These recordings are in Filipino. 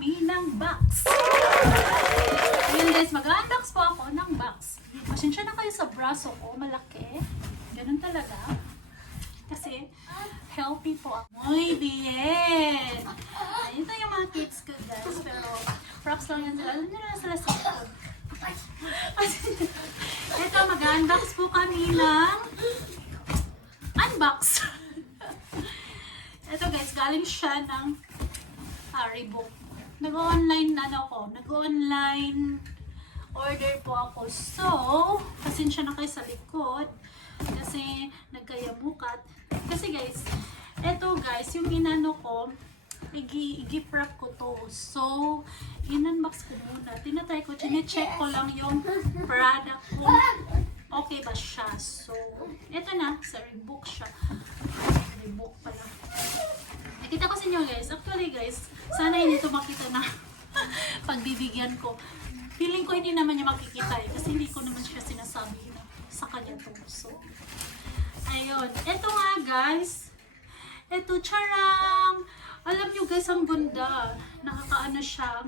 kami ng box. Ayun guys, mag-unbox po ako ng box. Pasensya na kayo sa braso ko, malaki. Ganun talaga. Kasi healthy po ako. Muy bien! Ayun na yung mga kids ko guys. Pero props lang yan sila. Alam nyo na sila sa food. Ito, mag-unbox po kami ng unbox. Ito guys, galing siya ng Reebok. Nag-online nag-online order po ako. So, pasensya na kayo sa likod kasi nagkayamukat. Kasi guys, eto guys, yung inano ko, i-gift-wrap ko to. So, in-unbox ko muna. Tinatry ko, chine-check ko lang yung product ko. Okay ba siya? So, eto na, sa Reebok siya. Reebok pala. Nakita ko sa inyo guys. Actually guys, sana hindi ito makita na pagbibigyan ko. Feeling ko hindi naman niya makikita eh. Kasi hindi ko naman siya sinasabi na sa kanya to. So, ayun. Ito nga guys. Ito, charang! Alam nyo guys, ang ganda. Nakakaano siya.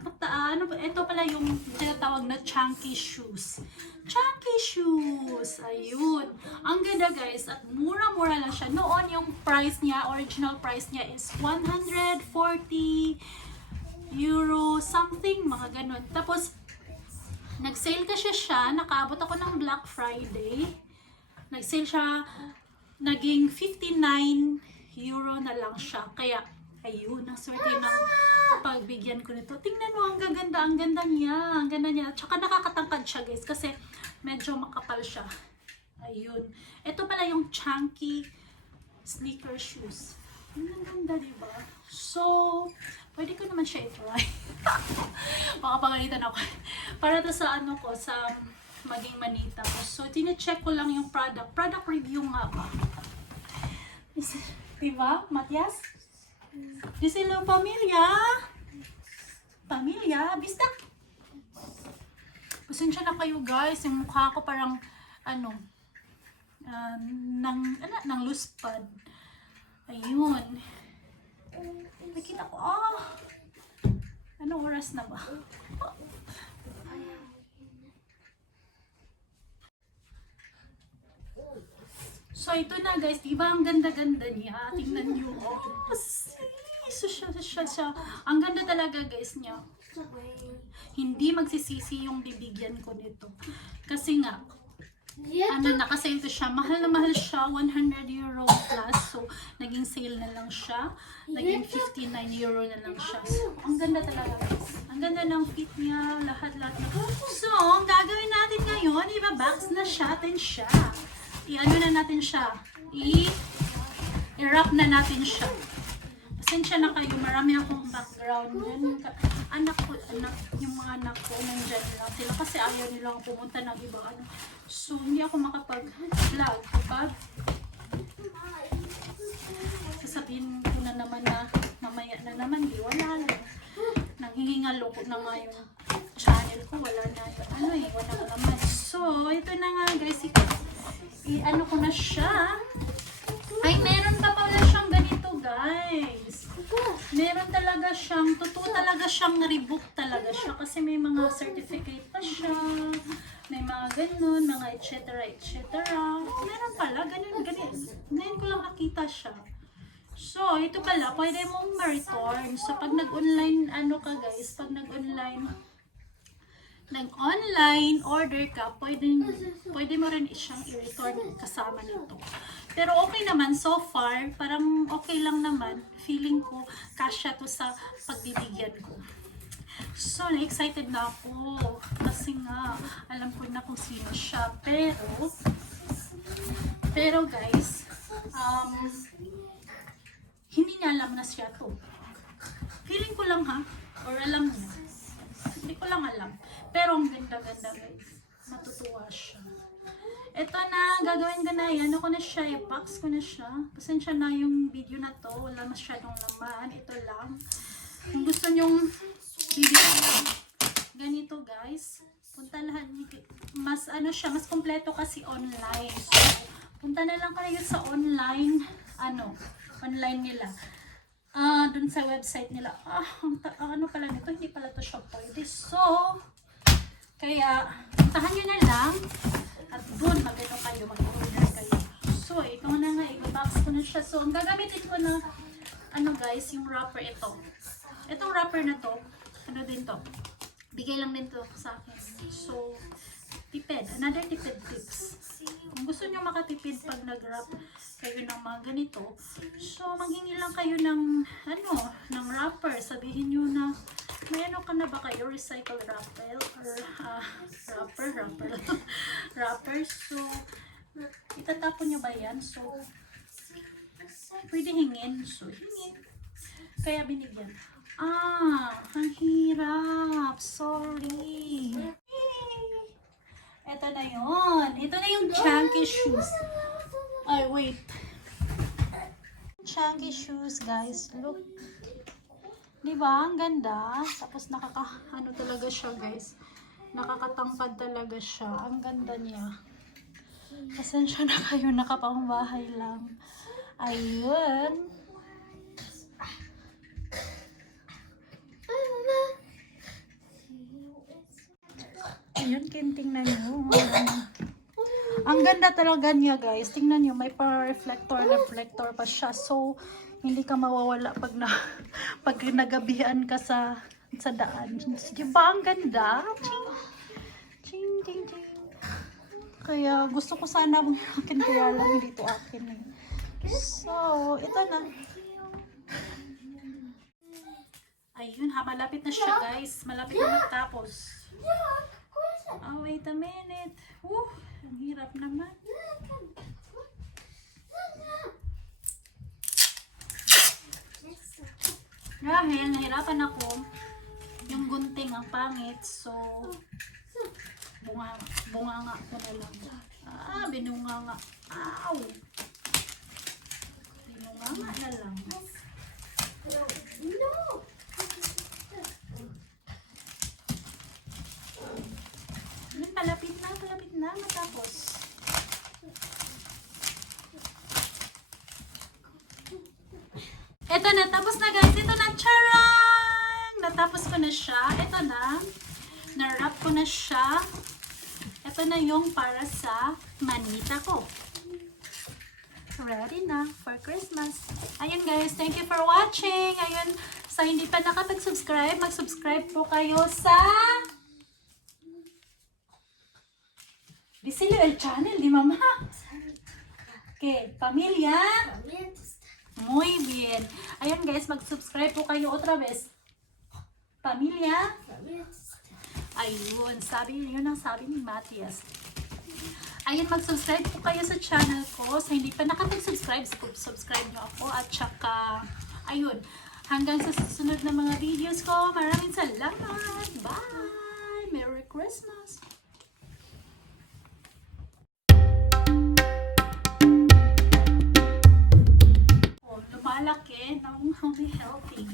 Ito pala yung tinatawag na chunky shoes. Chunky shoes! Ayun. Ang ganda guys. At mura-mura lang siya. Noon yung price niya, original price niya is 140 euro something. Mga ganun. Tapos, nag-sale kasi siya. Nakaabot ako ng Black Friday. Nag-sale siya. Naging 59 euro na lang siya. Kaya, ayun, ang swerte ng pagbigyan ko nito. Tingnan mo, ang ganda niya. Ang ganda niya. Tsaka nakakatangkad siya guys kasi medyo makapal siya. Ayun. Ito pala yung chunky sneaker shoes. Ang ganda, diba? So, pwede ko naman siya i-try. Makapagalitan ako. Para to sa ano ko, sa maging manita ko. So, tine-check ko lang yung product. Product review nga ba? Diba, Matias? Dice lo pamilya. Pamilya, bista. Pasensya na kayo guys, yung mukha ko parang ng loose pad. Ayun. Nakita ko, anong oras na ba? So, ito na guys, diba ang ganda-ganda niya? Tingnan nyo. Siya. Ang ganda talaga guys niya. Hindi magsisisi yung bibigyan ko nito. Kasi nga, nakasale to siya. Mahal na mahal siya. 100 euro plus. So, naging sale na lang siya. Naging 59 euro na lang siya. So, ang ganda talaga guys. Ang ganda ng fit niya. Lahat-lahat na. So, ang gagawin natin ngayon, iba-box na siya. I-ano na natin siya. I-wrap na natin siya. Pasensya na kayo, marami akong background dyan. Yung mga anak ko, nandyan lang sila. Kasi ayaw nilang pumunta ng iba. So, hindi ako makapag-vlog. Diba? Sasabihin ko na naman na mamaya na naman, di wala lang. Nanghihingalong na nga yung channel ko. Wala na. Wala na naman. So, ito na nga guys. I-ano ko na siya. Ay, meron pa pala siyang ganito, guys. Meron talaga siyang, totoo talaga siyang Reebok talaga siya. Kasi may mga certificate pa siya. May mga ganun, mga etc. Meron pala, ganun. Ngayon ko lang nakita siya. So, ito pala, pwede mong ma-return. So, pag nag-online, pag nag-online order ka, pwede mo rin siyang i-return kasama nito. Pero okay naman, so far, parang okay lang naman. Feeling ko, kasya to sa pagbibigyan ko. So, excited na ako. Kasi nga, alam ko na kung sino siya. Pero guys, hindi niya alam na siya to. Feeling ko lang ha, or alam niya. Hindi ko lang alam. Pero ang ganda-ganda guys. Matutuwa siya. Ito na, gagawin ko na yan. Ako na siya, i-box ko na siya. Pasensya na yung video na to. Wala masyadong laman. Ito lang. Kung gusto nyong video ganito guys, punta lahat niyo. Mas mas kompleto kasi online. So, punta na lang kayo sa online, online nila. dun sa website nila. Ano pala nito? Hindi pala to shop pwede. So, kaya, puntahan nyo na lang. At doon, mag-ano kayo, mag-order kayo. So, ito na nga, i-box ko na siya. So, ang gagamitin ko na, guys, yung wrapper ito. Itong wrapper na to, ano din to? Bigay lang din to sa akin. So, tipid. Another tipid tips. Kung gusto nyo makatipid pag nag-wrap kayo ng mga ganito, so manghingi lang kayo ng ng wrapper. Sabihin nyo na may ano ka na ba kayo, recycle wrapper or wrapper. So itatapon nyo ba yan? So pwede hingin. So hingin. Kaya binigyan. Ang hirap. Sorry. Ito na yun. Ito na yung chunky shoes. Ay, wait. Chunky shoes, guys. Look. Diba? Ang ganda. Tapos ano talaga siya, guys. Nakakatangkad talaga siya. Ang ganda niya. Pasensya na kayo. Nakapangbahay lang. Ayun. Ayun, tingnan nyo. Ang ganda talaga niya, guys. Tingnan nyo, may reflector pa siya. So, hindi ka mawawala pag nagabihan ka sa daan. Diba? Ang ganda. Ching, ching, ching. Kaya gusto ko sana akin, kaya lang dito akin eh. So, ito na. Ayun ha, malapit na siya, guys. Malapit na matapos. Wait a minute. Ang hirap naman. Dahil nahirapan ako, yung gunting ang pangit, so bunganga ko na lang. Binunganga. Ow! Binunganga na lang. No! Malapit na matapos. Ito na, tapos na guys. Ito na, charang! Natapos ko na siya. Ito na. Na-wrap ko na siya. Ito na yung para sa manita ko. Ready na for Christmas. Ayun guys, thank you for watching. Ayun, sa hindi pa nakapag-subscribe, mag-subscribe po kayo sa Decirle el channel di mamá. ¿Qué? ¿Familia? Muy bien. Ayun guys, mag-subscribe po kayo otra vez. ¿Familia? Ayun, yun ang sabi ni Matias. Ayun, mag-subscribe po kayo sa channel ko. Sa hindi pa nakapag-subscribe, subscribe nyo ako. At saka, ayun, hanggang sa susunod na mga videos ko. Maraming salamat. Bye! Merry Christmas! Lumalaki ng healthy.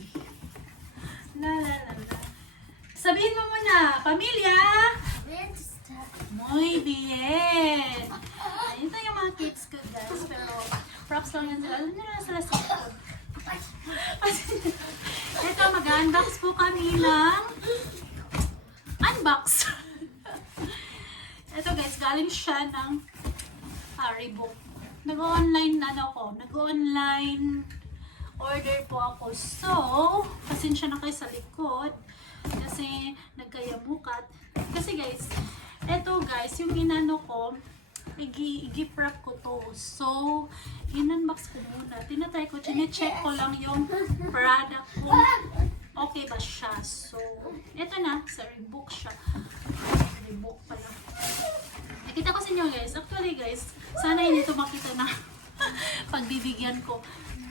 La la la la. Sabihin mo muna, pamilya! Muy bien! Ito yung mga kids ko guys, pero props lang yan sila. Alam nyo na sila sa likod. Ito, mag-unbox po kami ng unbox. Ito guys, galing siya ng Reebok. Nag-online order po ako. So, pasensya na kayo sa likod kasi nagkayamukat. Kasi guys, eto guys, yung inano ko, i-gift wrap ko to. So, in-unbox ko muna. Tinatry ko, chine-check ko lang yung product ko. Okay ba siya? So, eto na, sa Reebok siya. Reebok pala. Nakita ko sa inyo guys. Actually guys, sana hindi ito makita na pagbibigyan ko.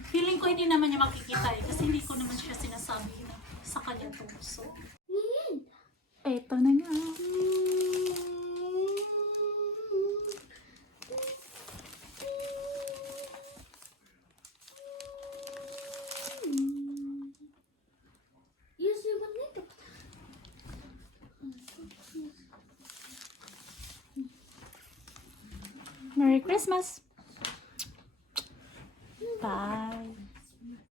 Feeling ko hindi naman niya makikita eh. Kasi hindi ko naman siya sinasabi na sa kanya to. So, eto na nga. Merry Christmas! Bye!